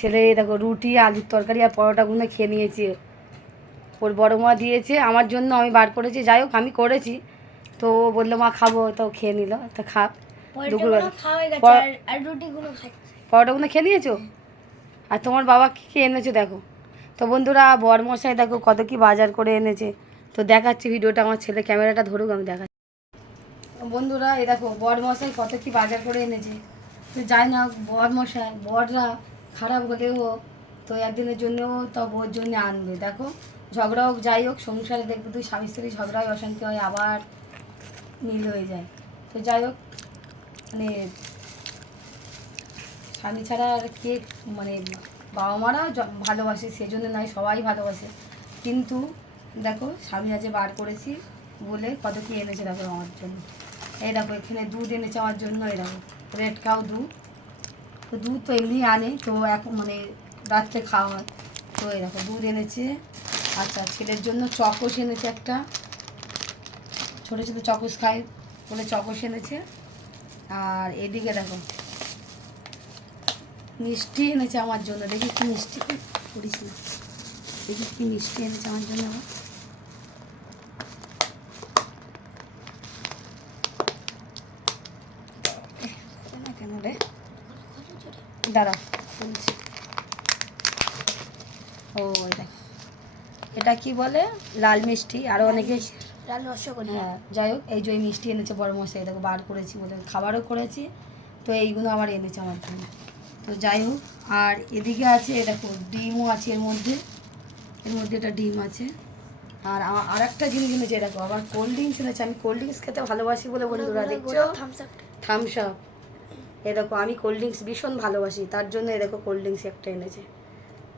ছেলে দেখো রুটি আলুর তরকারি আর পরোটাগুলো খেয়ে নিয়েছি। ওর বড় মা দিয়েছে আমার জন্য, আমি বার করেছি। যাই হোক আমি করেছি, তো বললো মা খাবো, তো খেয়ে নিল। তো খাক দুপুরবেলা পরোটাগুলো খেয়ে নিয়েছো। আর তোমার বাবা কী কী এনেছো দেখো। তো বন্ধুরা বরমশাই দেখো কত কি বাজার করে এনেছে, তো দেখাচ্ছি ভিডিওটা। আমার ছেলে ক্যামেরাটা ধরুক, আমি দেখাচ্ছি। বন্ধুরা এই দেখো বরমশাই কত কি বাজার করে এনেছে। তো যাই না বরমশাই, বররা খারাপ হলেও তো একদিনের জন্যও তো বোর জন্য আনবে। দেখো ঝগড়া হোক যাই হোক, সংসারে দেখবে তুই স্বামী স্ত্রী ঝগড়া হয়, অশান্তি হয়, আবার মিল হয়ে যায়। তো যাই হোক মানে স্বামী ছাড়া আর কে, মানে বাবা মারা ভালোবাসে, সেজন্য নয় সবাই ভালোবাসে, কিন্তু দেখো স্বামী আজ বার করেছি বলে কত কি এনেছে দেখো আমার জন্য। এই দেখো এখানে দুধ এনেছে আমার জন্য, এই দেখো রেড কাউ দুধ। তো দুধ তো এমনি আনে, তো এখন মানে রাত্রে খাওয়া হয়। তো এই দেখো দুধ এনেছে। আচ্ছা ছেলের জন্য চকোস এনেছে, একটা ছোটো ছোটো চকোস খায় বলে চকোস এনেছে। আর এদিকে দেখো মিষ্টি এনেছে আমার জন্য। দেখি কি মিষ্টি করিস না, দেখি কি মিষ্টি এনেছে আমার জন্য। কেন রে দাঁড়া বলছি। ও দেখো এটা কি বলে, লাল মিষ্টি, আরও অনেকে লাল রসগোল্লা। হ্যাঁ যাই হোক এই যে মিষ্টি এনেছে বড় মশাই, দেখো বার করেছি বলে খাবারও করেছি। তো এইগুলো আবার এনেছে আমার জন্য। তো যাই হোক আর এদিকে আছে দেখো ডিমও আছে এর মধ্যে একটা ডিম আছে। আর আর একটা জিনিস এনেছে দেখো, আবার কোল্ড ড্রিঙ্কস এনেছে। আমি কোল্ড ড্রিঙ্কস খেতে ভালোবাসি বলে বন্ধুরা দেখছো, থামস আপ। এ দেখো আমি কোল্ড ড্রিঙ্কস ভীষণ ভালোবাসি, তার জন্য এ দেখো কোল্ড ড্রিঙ্কস একটা এনেছে।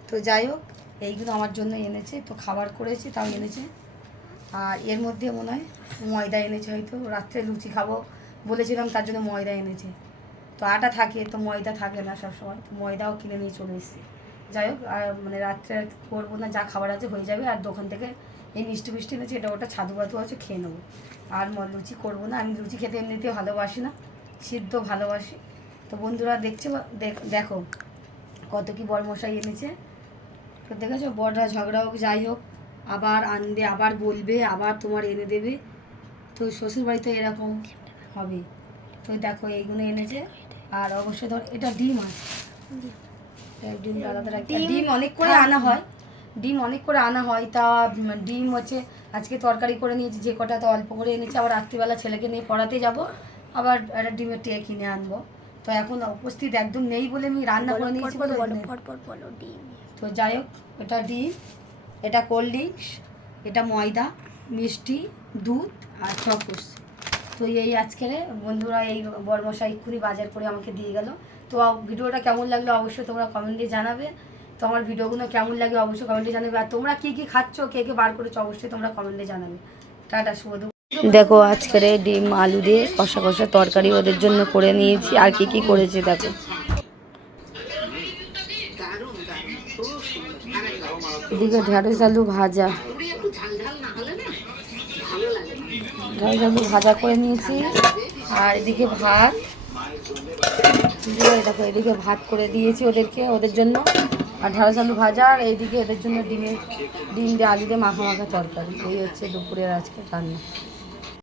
তো যাই হোক এইগুলো আমার জন্য এনেছে, তো খাবার করেছি তাও এনেছে। আর এর মধ্যে মনে হয় ময়দা এনেছে, হয়তো রাত্রে লুচি খাবো বলেছিলাম তার জন্য ময়দা এনেছে। তো আটা থাকে, তো ময়দা থাকে না সবসময়, তো ময়দাও কিনে নিয়ে চলে এসেছি। যাই হোক আর মানে রাত্রে আর করবো না, যা খাবার আছে হয়ে যাবে। আর দোকান থেকে এই মিষ্টি মিষ্টি এনেছে, এটা ওটা ছাদু বাতু আছে, খেয়ে নেবো। আর লুচি করবো না, আমি লুচি খেতে এমনিতে ভালোবাসি না, সিদ্ধ ভালোবাসি। তো বন্ধুরা দেখছো দেখো কত কি বরমশাই এনেছে। তো দেখেছো বড়রা ঝগড়া হোক যাই হোক আবার আনবে, আবার বলবে, আবার তোমার এনে দেবে। তো শ্বশুরবাড়িতে এরকম হবে। তো দেখো এইগুলো এনেছে। আর অবশ্যই ধর এটা ডিম আছে, ডিম আলাদা রাখি। ডিম অনেক করে আনা হয়, ডিম অনেক করে আনা হয়। তা ডিম হচ্ছে আজকে তরকারি করে নিয়েছি যে কটা, তো অল্প করে এনেছি। আবার রাত্রিবেলা ছেলেকে নিয়ে পড়াতে যাব, আবার একটা ডিমের ট্রে কিনে আনবো। তো এখন উপস্থিত একদম নেই বলে আমি রান্না করে নিয়েছি বলে। তো যাই হোক এটা ডিম, এটা কোল্ড ড্রিঙ্কস, এটা ময়দা, মিষ্টি, দুধ আর চকোস। তো এই আজকের বন্ধুরা এই বরমশাই এক্ষুনি বাজার করে আমাকে দিয়ে গেল। তো ভিডিওটা কেমন লাগলো অবশ্যই তোমরা কমেন্টে জানাবে। তো আমার ভিডিওগুলো কেমন লাগে অবশ্যই কমেন্টে জানাবে। আর তোমরা কী কী খাচ্ছ, কে কে বার করেছো অবশ্যই তোমরা কমেন্টে জানাবে। টাটা শুভ। দেখো আজকের ডিম আলু দিয়ে কষা কষা তরকারি ওদের জন্য করে নিয়েছি। আর কি কি করেছি দেখো, এদিকে ঢেঁড়স আলু ভাজা, ঢেঁড়স আলু ভাজা করে নিয়েছি। আর এদিকে ভাত, দেখো এদিকে ভাত করে দিয়েছি ওদের জন্য। আর ঢেঁড়স আলু ভাজা, আর এইদিকে এদের জন্য ডিম দিয়ে আলু দিয়ে মাখা মাখা তরকারি। এই হচ্ছে দুপুরের আজকে রান্না।